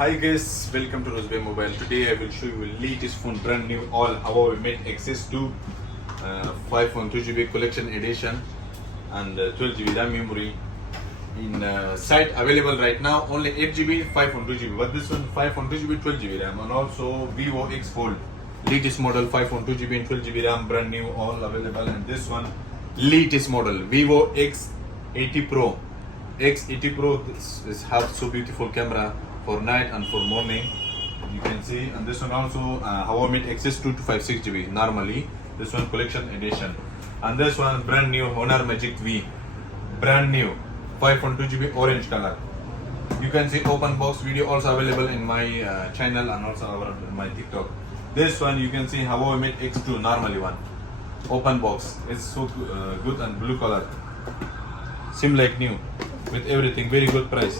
Hi guys, welcome to Huawei Mobile. Today I will show you latest phone, brand new, all Huawei Mate X2 512GB collection edition and 12GB RAM memory. In site available right now only 8GB, 512GB. But this one 512GB, 12GB RAM, and also Vivo X Fold, latest model 512GB and 12GB RAM, brand new, all available. And this one latest model Vivo X80 Pro. X80 Pro this have so beautiful camera for night and for morning, you can see. And this one also Huawei Mate X2 256GB normally, this one collection edition. And this one brand new Honor Magic V, brand new 512GB orange color. You can see open box video also available in my channel and also my TikTok. This one you can see Huawei Mate X2 normally one, open box. It's so good and blue color, seem like new with everything, very good price.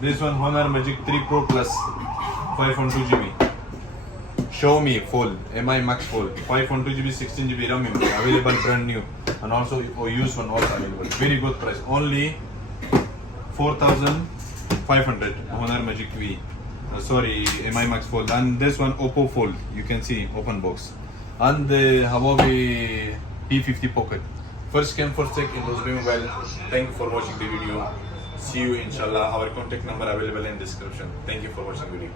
This one Honor Magic 3 Pro Plus 512GB, Xiaomi Fold, MI Max Fold, 512GB 16GB RAM memory, available brand new, and also used one also available. Very good price, only 4,500. Honor Magic V, MI Max Fold. And this one Oppo Fold, you can see open box. And the Huawei P50 Pocket. First came first take in Huawei Mobile. Thank you for watching the video. See you inshallah. Our contact number available in description. Thank you for watching the video.